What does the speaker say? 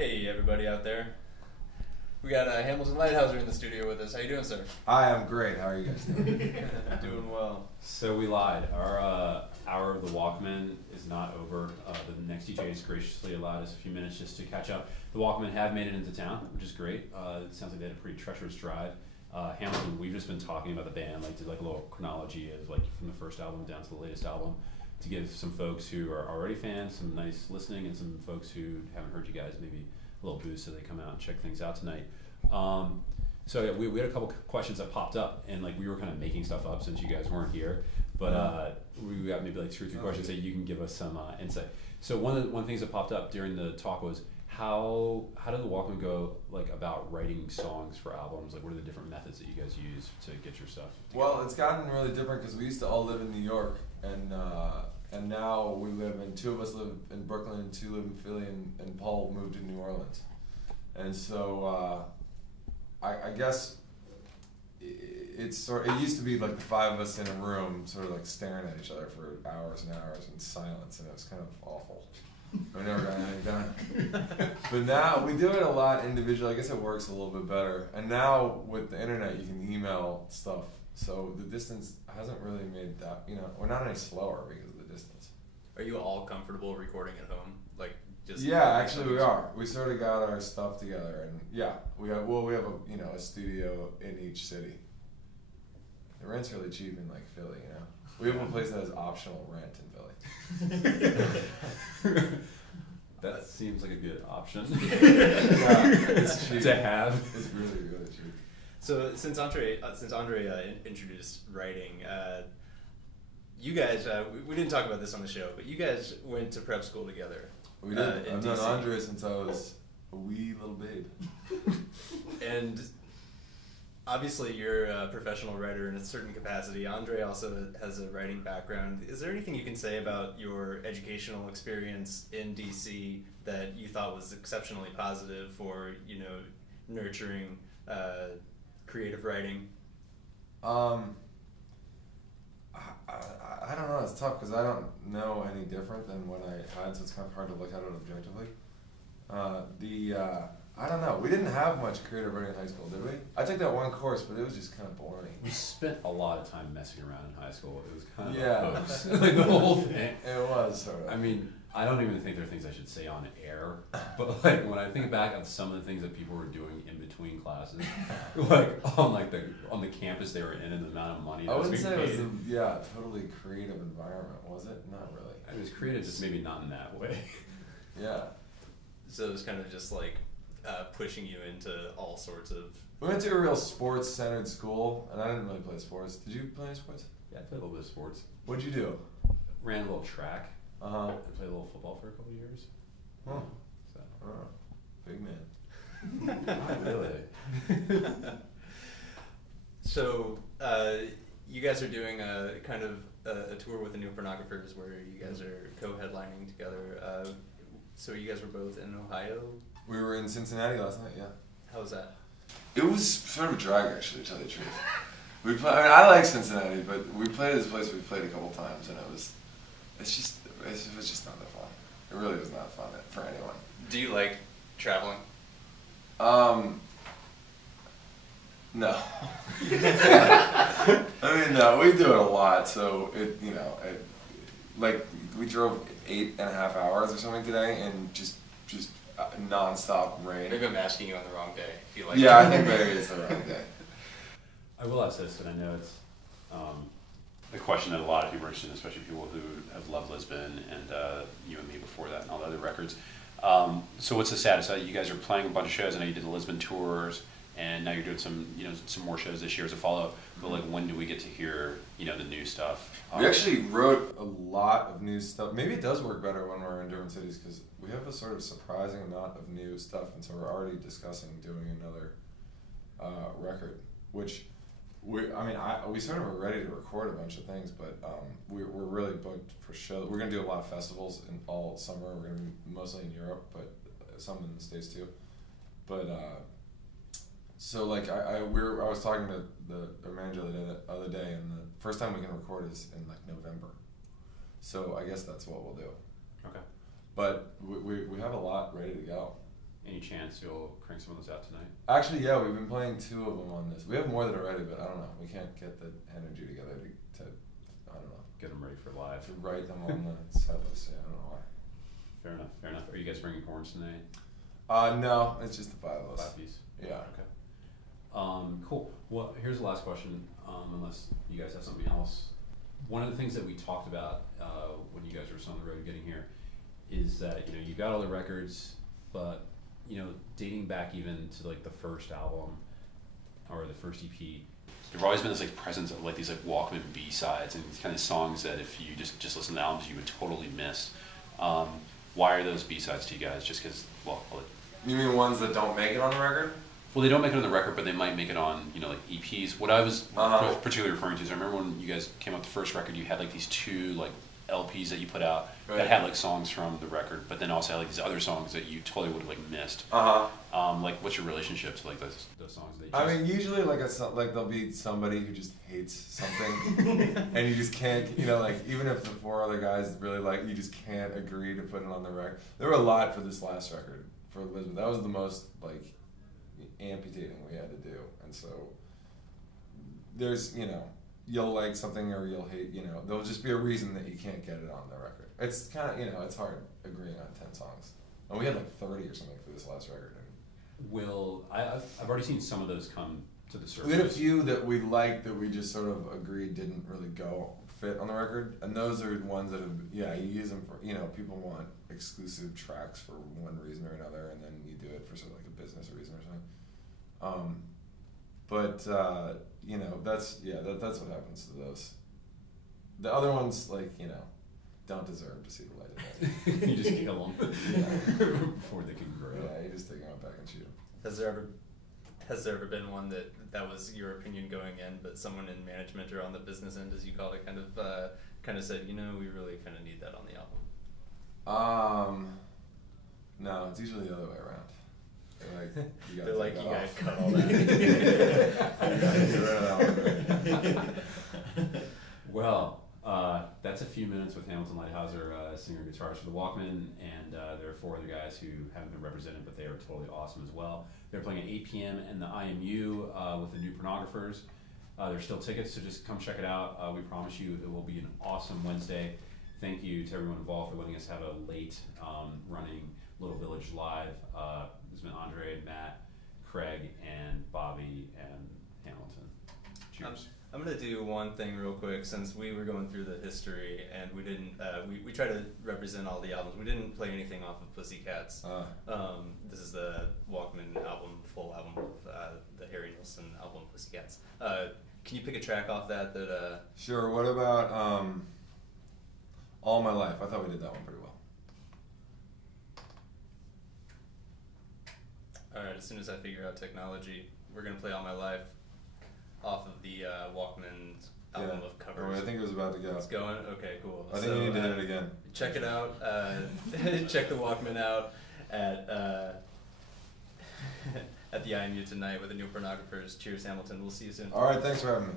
Hey, everybody out there. We got Hamilton Leithauser in the studio with us. How you doing, sir? I am great. How are you guys doing? Doing well. So we lied. Our hour of the Walkmen is not over. The next DJ has graciously allowed us a few minutes just to catch up. The Walkmen have made it into town, which is great. It sounds like they had a pretty treacherous drive. Hamilton, we've just been talking about the band, did a little chronology of from the first album down to the latest album, to give some folks who are already fans some nice listening, and some folks who haven't heard you guys maybe a little boost so they come out and check things out tonight. So yeah, we had a couple questions that popped up, and we were kind of making stuff up since you guys weren't here, but we got maybe 2 or 3 questions that you can give us some insight. So one of the things that popped up during the talk was how did the Walkman go about writing songs for albums? What are the different methods that you guys use to get your stuff together? Well, it's gotten really different because we used to all live in New York, and now we live in, 2 of us live in Brooklyn and 2 live in Philly, and Paul moved to New Orleans. And so I guess it used to be the 5 of us in a room sort of staring at each other for hours and hours in silence, and it was kind of awful. We never got anything done. But now we do it a lot individually. I guess it works a little bit better. And now with the internet, you can email stuff. So the distance hasn't really made that, we're not any slower because of the distance. Are you all comfortable recording at home? Yeah, actually we are. We sort of got our stuff together, and yeah, we have a studio in each city. The rent's really cheap in Philly, We have a place that has optional rent in Philly. That seems like a good option. Yeah, it's cheap to have. It's really, really cheap. So since Andre introduced writing, you guys, we didn't talk about this on the show, but you guys went to prep school together. We did. I've known Andre since I was a wee little babe. And obviously you're a professional writer in a certain capacity. Andre also has a writing background. Is there anything you can say about your educational experience in DC that you thought was exceptionally positive for, nurturing creative writing? I don't know. It's tough because I don't know any different than what I had, so it's kind of hard to look at it objectively. I don't know. We didn't have much creative writing in high school, did we? I took that one course, but it was just kind of boring. We spent a lot of time messing around in high school. It was kind of a hoax. The whole thing. It was sort of. I mean, I don't even think there are things I should say on air, but when I think back of some of the things that people were doing in between classes, on the campus they were in, and the amount of money that was being paid. I wouldn't say it was a totally creative environment, was it? Not really. It was creative, just maybe not in that way. Yeah. So it was kind of just pushing you into all sorts of... We went to a real sports-centered school, and I didn't really play sports. Did you play any sports? Yeah, I played a little bit of sports. What'd you do? Ran a little track. Uh-huh. I played a little football for a couple of years. Huh. So. Big man. Not really. So, you guys are doing a kind of a tour with the New Pornographers where you guys are co-headlining together. So you guys were both in Ohio? We were in Cincinnati last night, yeah. How was that? It was sort of a drag, actually, to tell you the truth. I like Cincinnati, but we played at this place we played a couple times, and it was just not that fun. It really was not fun for anyone. Do you like traveling? No. No, we do it a lot, so we drove 8.5 hours or something today, and just non-stop rain. Maybe I'm asking you on the wrong day. If you like. Yeah, I think maybe it's the wrong day. I will ask this, and I know it's the question that a lot of people are interested in, especially people who have loved Lisbon and you and me before that and all the other records. So what's the status? You guys are playing a bunch of shows. I know you did the Lisbon tours, and now you're doing some more shows this year as a follow-up. But when do we get to hear the new stuff? We actually wrote a lot of new stuff. Maybe it does work better when we're in different cities because we have a sort of surprising amount of new stuff, and so we're already discussing doing another record, which we sort of are ready to record a bunch of things, but we're really booked for shows. We're going to do a lot of festivals in all summer. We're going to be mostly in Europe, but some in the States too. But so I was talking to the manager the other day, and the first time we can record is in November. So I guess that's what we'll do. Okay. But we have a lot ready to go. any chance you'll crank some of those out tonight? Actually, yeah, we've been playing 2 of them on this. We have more than already, but I don't know. We can't get the energy together to I don't know, Get them ready for live. to write them on the set list. Yeah, I don't know why. Fair enough, fair enough. Are you guys bringing horns tonight? No, it's just the 5 of us. 5 piece? Yeah. Okay. Cool. Well, here's the last question, unless you guys have something else. One of the things that we talked about when you guys were on the road getting here is that, you know, you got all the records, but, you know, dating back even to like the first album or the first EP, there've always been this like presence of like these like Walkman B-sides and these kind of songs that if you just listen to the albums you would totally miss. Why are those B-sides to you guys? Just because, well, You mean ones that don't make it on the record? well, they don't make it on the record, but they might make it on, you know, like EPs. What I was particularly referring to is I remember when you guys came out with the first record, you had like these 2 like LPs that you put out that had like songs from the record, but then also had like these other songs that you totally would have like missed. Like, what's your relationship to like those songs? That you I mean, usually like there'll be somebody who just hates something, and you just can't, you know, like even if the 4 other guys really like, you just can't agree to put it on the record. There were a lot for this last record for Elizabeth. That was the most like amputating we had to do, and so there's, you know, you'll like something or you'll hate, you know, there'll just be a reason that you can't get it on the record. It's kind of, you know, it's hard agreeing on 10 songs, and we had like 30 or something for this last record. I've already seen some of those come to the surface. We had a few that we liked that we just sort of agreed didn't really fit on the record, and those are ones that have, yeah, you use them for, you know, people want exclusive tracks for one reason or another, and then you do it for sort of like a business reason or something. You know, that's what happens to those. The other ones, like, you know, don't deserve to see the light of day. You just kill them before they can grow. Yeah, you just take them out back and shoot them. Has there ever been one that was your opinion going in, but someone in management or on the business end, as you call it, kind of said, you know, we really kind of need that on the album? No, it's usually the other way around. They're like, you gotta cut all that. Well, that's a few minutes with Hamilton Leithauser, singer and guitarist for the Walkmen, and there are 4 other guys who haven't been represented, but they are totally awesome as well. They're playing at 8 p.m. in the IMU with the New Pornographers. There's still tickets, so just come check it out. We promise you it will be an awesome Wednesday. Thank you to everyone involved for letting us have a late running Little Village live. There's been Andre, Matt, Craig, and Bobby, and Hamilton. Cheers. I'm gonna do one thing real quick, since we were going through the history and we didn't. We try to represent all the albums. We didn't play anything off of Pussycats. This is the Walkman album, full album of the Harry Nilsson album, Pussycats. Can you pick a track off that? Sure. What about All My Life? I thought we did that one pretty well. All right. As soon as I figure out technology, we're gonna play All My Life off of the Walkman album of covers. I think it was about to go. It's going? Okay, cool. I think you need to hit it again. Check it out. Check the Walkman out at at the IMU tonight with the New Pornographers. Cheers, Hamilton. We'll see you soon. All right, thanks for having me.